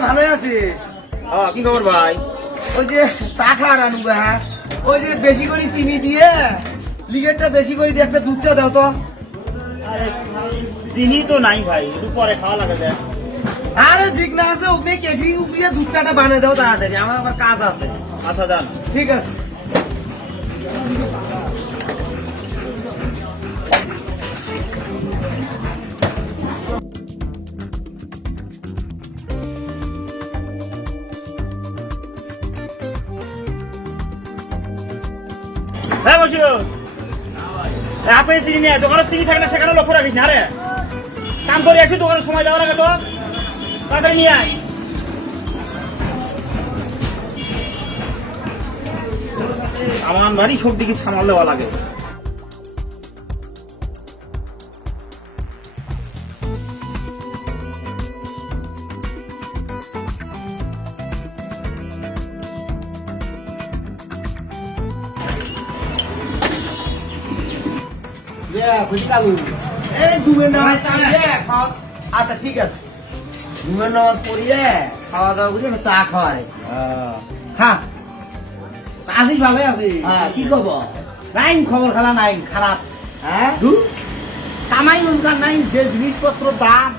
ভালো আছি হ্যাঁ? কি খবর ভাই? ওই যে চা খাওয়ার আনুগা হ্যাঁ? ওই যে বেশি করে চিনি দিয়ে বেশি করে দিয়ে একটা দুধ চা দাও তো। আরে চিনি তো নাই ভাই একটু পরে খাওয়া লাগে দেখ আরে জিগনা আছে ওখানে কেটলি উপরিয়ে দুধ চাটা বানিয়ে দাও তাড়াতাড়ি আমার আবার কাজ আছে। আচ্ছা যান। ঠিক আছে। হ্যাঁ বসু আপনি চিনি নিয়ে দোকানে চিনি থাকে না সেখানে লক্ষ্য রাখিস না রে। কাম করে আসি দোকানে সময় যাওয়ার আগে তো। তাড়াতাড়ি নিয়ে আয়। আমার ভারী সব দিকে সামাল দেওয়া লাগে। আচ্ছা ঠিক আছে। জুমের নামাজ পড়িয়ে খাওয়া দাওয়া করে চা খাওয়া রেখেছি হ্যাঁ ভালো আছি হ্যাঁ কি খবর? নাই খবর খেলা নাই খারাপ হ্যাঁ? কামাই রোজগার নাই যে জিনিসপত্র দাম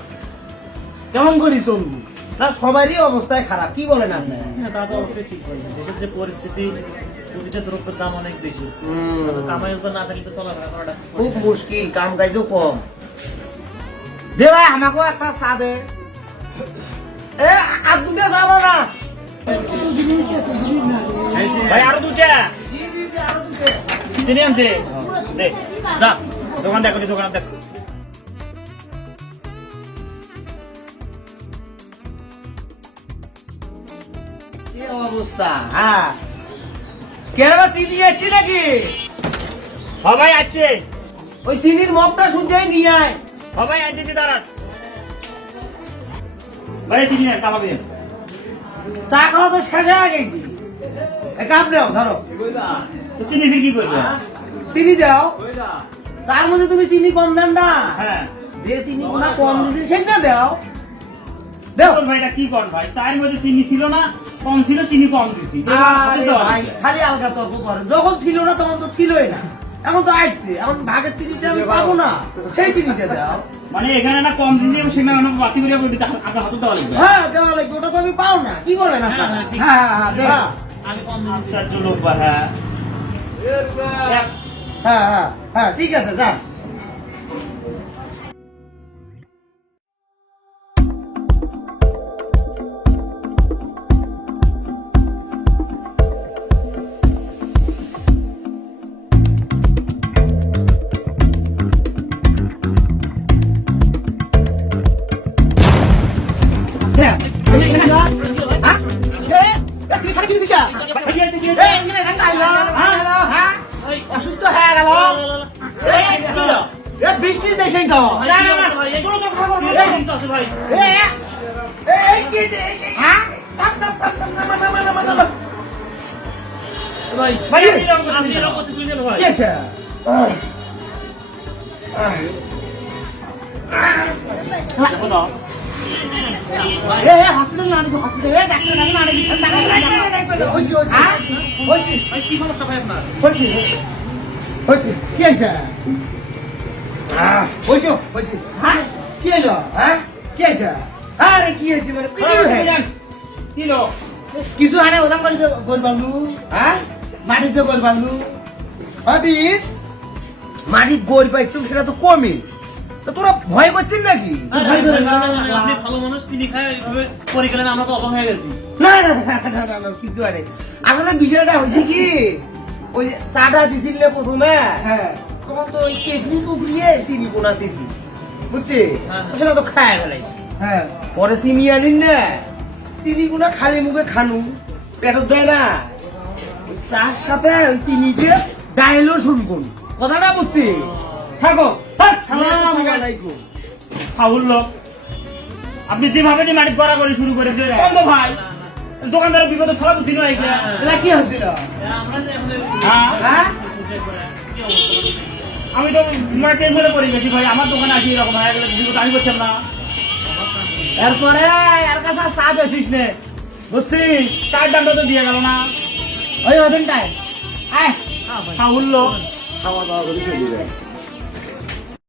কেমন করি চলবো না সবারই অবস্থায় খারাপ কি বলেন আপনি? হ্যাঁ তা তো অবশ্যই ঠিক বলেছেন। দেশের যে পরিস্থিতি প্রতিটা দ্রব্যের দাম অনেক বেশি। কামাই তো না থাকলে চলাফেরা করাটা খুব মুশকিল কাম কাজও কম। দে ভাই আমাকেও একটা চা দে। এ আর দুটো যাব না। ভাই আরও দুটা। চিনি আনছে। দে যা দোকান দেখো দোকান দেখ। কি অবস্থা হ্যাঁ? কেন চিনি যাচ্ছি নাকি? ভাই আসছে ওই চিনির মগটা শুনতে নিয়ে আয় ভাই আসছে দাঁড়ান। ভাই চিনি কামা দিন চা খাওয়া তো শেষ হয়ে গেছি। কাপ নাও ধরো। তো চিনি ফির কি করবে? চিনি দাও। তার মধ্যে তুমি চিনি কম দেন না। হ্যাঁ। যে চিনি কম সেটা দাও। কি কর ভাই? চায়ের মধ্যে চিনি ছিল না কম ছিল চিনি কম দিছি। খালি আলগা তর্ক করে যখন ছিল না তখন তো ছিলই না। এখন তো আসছে এখন ভাগের চিনিটা আমি পাবো না। সেই চিনিটা দাও। মানে এখানে না কম করে হাতে দেওয়া লাগবে। হ্যাঁ দেওয়া লাগবে ওটা তো আমি পাও না। কি বলেন আপনারা? হ্যাঁ, হ্যাঁ হ্যাঁ হ্যাঁ আমি কম দিন। আশ্চর্য লোক হ্যাঁ। হ্যাঁ হ্যাঁ হ্যাঁ ঠিক আছে যা তো। এ, এ, হসপিটাল না। ডাক্তার না। হ্যাঁ? হয়েছে, ভাই, কি সমস্যা ভাই আপনার? হয়েছে। কি হয়েছে? আহ, হয়েছে। হ্যাঁ? কি হলো? হ্যাঁ কি হয়েছে? আরে কি হয়েছে মানে কিছু ভাই, হয়নি। যান। কি হলো? কিছু হয় ওদাম বাড়িতে গোল বাংলু হ্যাঁ মাটিতে গোল বাংলু হাদিস মাটির গোল পাইছো সেটা তো কমই তো তোরা ভয় করছিস নাকি আরে, আপনি ভালো মানুষ চিনি খায় এইভাবে করে গেলেন আমরা তো অবাক হয়ে গেছি না না না না কিছু হয় নাই। আসলে বিষয়টা হয়েছে কি ওই চাটা দিছিলে প্রথমে? হ্যাঁ। তখন তো ওই পুকুরিয়ে চিনি কোনা দিছি। বুঝছি? হ্যাঁ। সেটা তো খায় ফেলাইছি। হ্যাঁ। পরে চিনি আনিন না। চিনি গুনা খালি মুখে খানু। পেটত যায় না। চার সাথে ওই চিনিতে ডাইলও শুনকুন কথাটা বুঝছি? থাকো। সালাম আলাইকুম। ফাউল লোক। আপনি যেভাবে মাটি গড়াগড়ি শুরু করেছে ভাই। দোকানদারের বিপদে ফলা বুদ্ধি নয় এটা কি হয়েছিল? হ্যাঁ? হ্যাঁ কি অবস্থা আমি তো মানে টেনশনে পড়ে গেছি ভাই আমার দোকানে আসি এরকম হয়ে গেলে বিপদ আমি করতাম না। এরপরে এর কাছে আর চা বেশিস নে। বুঝছিস চার দামটা তো দিয়ে গেল না। ওই ওদিনটায় আয়। হ্যাঁ উঠল। খাওয়া দাওয়া করে চলে যায়।